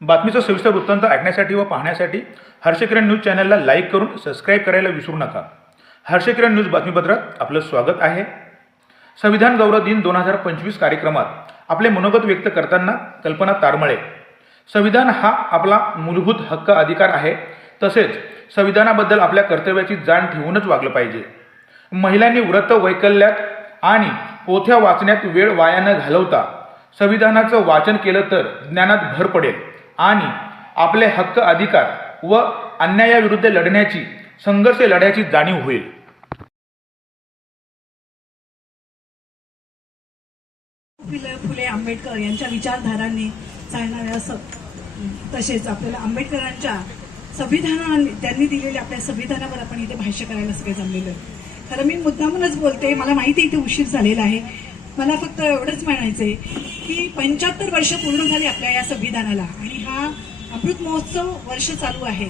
बातमीचं सविस्तर वृत्तांत ऐकण्यासाठी व पाहण्यासाठी हर्षकिरण न्यूज चॅनलला लाईक करून सबस्क्राईब करायला विसरू नका. हर्षकिरण न्यूज बातमीपत्रात आपलं स्वागत आहे. संविधान गौरव दिन दोन हजार पंचवीस कार्यक्रमात आपले मनोगत व्यक्त करताना कल्पना तारमळे. संविधान हा आपला मूलभूत हक्क अधिकार आहे. तसेच संविधानाबद्दल आपल्या कर्तव्याची जाण ठेवूनच वागलं पाहिजे. महिलांनी व्रत वैकल्यात आणि पोथ्या वाचण्यात वेळ वाया न घालवता संविधानाचं वाचन केलं तर ज्ञानात भर पडेल. आणि आपले हक्क अधिकार व अन्यायाविरुद्ध लढण्याची संघर्ष लढ्याची जाणीव होईल. फुले आंबेडकर यांच्या विचारधारांनी चालणाऱ्या असं तसेच आपल्याला आंबेडकरांच्या संविधाना त्यांनी दिलेल्या आपल्या संविधानावर आपण इथे भाष्य करायला सगळे जमलेलं खरं मी मुद्दामूनच बोलते मला माहिती इथे उशीर झालेला आहे. मला फक्त एवढंच म्हणायचंय की पंच्याहत्तर वर्ष पूर्ण झाली आपल्या या संविधानाला आणि हा अमृत महोत्सव वर्ष चालू आहे.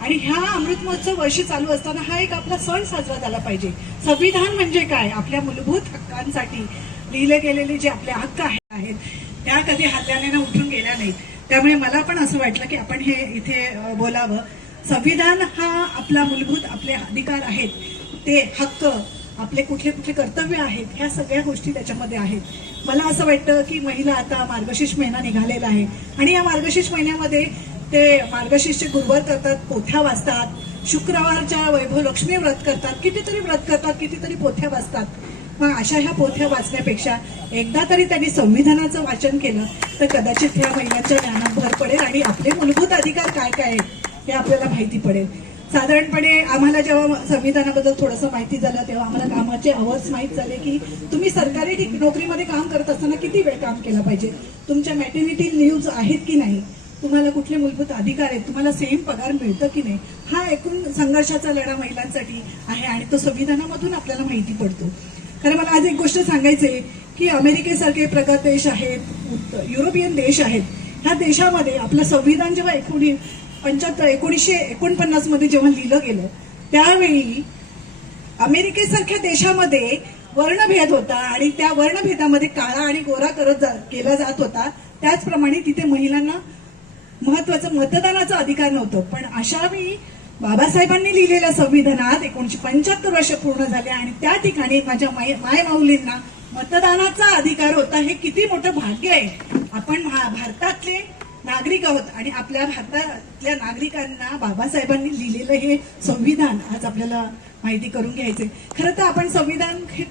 आणि ह्या अमृत महोत्सव वर्ष चालू असताना हा एक आपला सण साजरा झाला पाहिजे. संविधान म्हणजे काय? आपल्या मूलभूत हक्कांसाठी लिहिले गेलेले जे आपले हक्क आहेत त्या कधी हल्ल्याने उठून गेल्या नाहीत. त्यामुळे मला पण असं वाटलं की आपण हे इथे बोलावं. संविधान हा आपला मूलभूत आपले अधिकार आहेत. ते हक्क आपले कुठले कुठले कर्तव्य आहेत ह्या सगळ्या गोष्टी त्याच्यामध्ये आहेत. मला असं वाटतं की महिला आता मार्गशीर्ष महिना निघालेला आहे. आणि या मार्गशीर्ष महिन्यामध्ये ते मार्गशीर्षचे गुरुवार करतात पोथ्या वाचतात शुक्रवारच्या वैभव लक्ष्मी व्रत करतात कितीतरी व्रत करतात कितीतरी पोथ्या वाचतात. मग अशा ह्या पोथ्या वाचण्यापेक्षा एकदा तरी त्यांनी संविधानाचं वाचन केलं तर कदाचित ह्या महिलांच्या ज्ञानात भर पडेल आणि आपले मूलभूत अधिकार काय काय आहेत हे आपल्याला माहिती पडेल. साधारणपणे आम्हाला जेव्हा संविधानाबद्दल थोडंसं माहिती झालं तेव्हा आम्हाला कामाचे अवर्स माहीत झाले की तुम्ही सरकारी नोकरीमध्ये काम करत असताना किती वेळ काम केलं पाहिजे? तुमच्या मॅटर्निटी लिव्ह आहेत की नाही? तुम्हाला कुठले मूलभूत अधिकार आहेत? तुम्हाला सेम पगार मिळतं की नाही? हा एकूण संघर्षाचा लढा महिलांसाठी आहे आणि तो संविधानामधून आपल्याला माहिती पडतो. खरं मला आज एक गोष्ट सांगायची आहे की अमेरिकेसारखे प्रगत देश आहेत युरोपियन देश आहेत. ह्या देशामध्ये आपलं संविधान जेव्हा एकोणी पंच्याहत्तर एकोणीसशे एकोणपन्नासमध्ये जेव्हा लिहिलं गेलं त्यावेळी अमेरिकेसारख्या देशामध्ये वर्णभेद होता आणि त्या वर्णभेदामध्ये काळा आणि गोरा करत जा- केला जात होता. त्याचप्रमाणे तिथे महिलांना महत्वाचं मतदानाचा अधिकार नव्हतं. पण अशा वेळी बाबासाहेबांनी लिहिलेल्या संविधानात एकोणीशे पंच्याहत्तर वर्ष पूर्ण झाले आणि त्या ठिकाणी माझ्या माय मायमाऊलींना मतदानाचा अधिकार होता हे किती मोठं भाग्य आहे. आपण भा- भारतातले नागरिक आहोत आणि आपल्या भारतातल्या नागरिकांना बाबासाहेबांनी लिहिलेलं हे संविधान आज आपल्याला माहिती करून घ्यायचे खरं तर आपण संविधान हे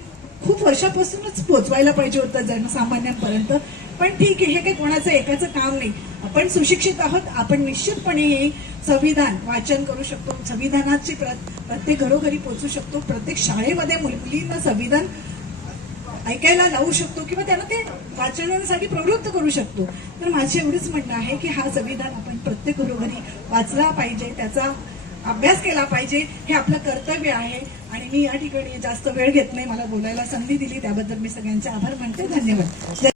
खूप वर्षापासूनच पोचवायला पाहिजे होतं जनसामान्यांपर्यंत. पण ठीक आहे हे काही कोणाचं एकाचं काम नाही. आपण सुशिक्षित आहोत आपण निश्चितपणे हे संविधान वाचन करू शकतो. संविधानाची प्रत प्रत्येक घरोघरी पोचू शकतो. प्रत्येक शाळेमध्ये मुली मुलींना संविधान ऐकायला लावू शकतो किंवा त्यांना ते वाचण्यासाठी प्रवृत्त करू शकतो. तर माझे एवढंच म्हणणं आहे की हा संविधान आपण प्रत्येक घरोघरी वाचला पाहिजे त्याचा अभ्यास केला पाहिजे हे आपलं कर्तव्य आहे. आणि मी या ठिकाणी जास्त वेळ घेत नाही मला बोलायला संधी दिली त्याबद्दल मी सगळ्यांचे आभार मानते. धन्यवाद.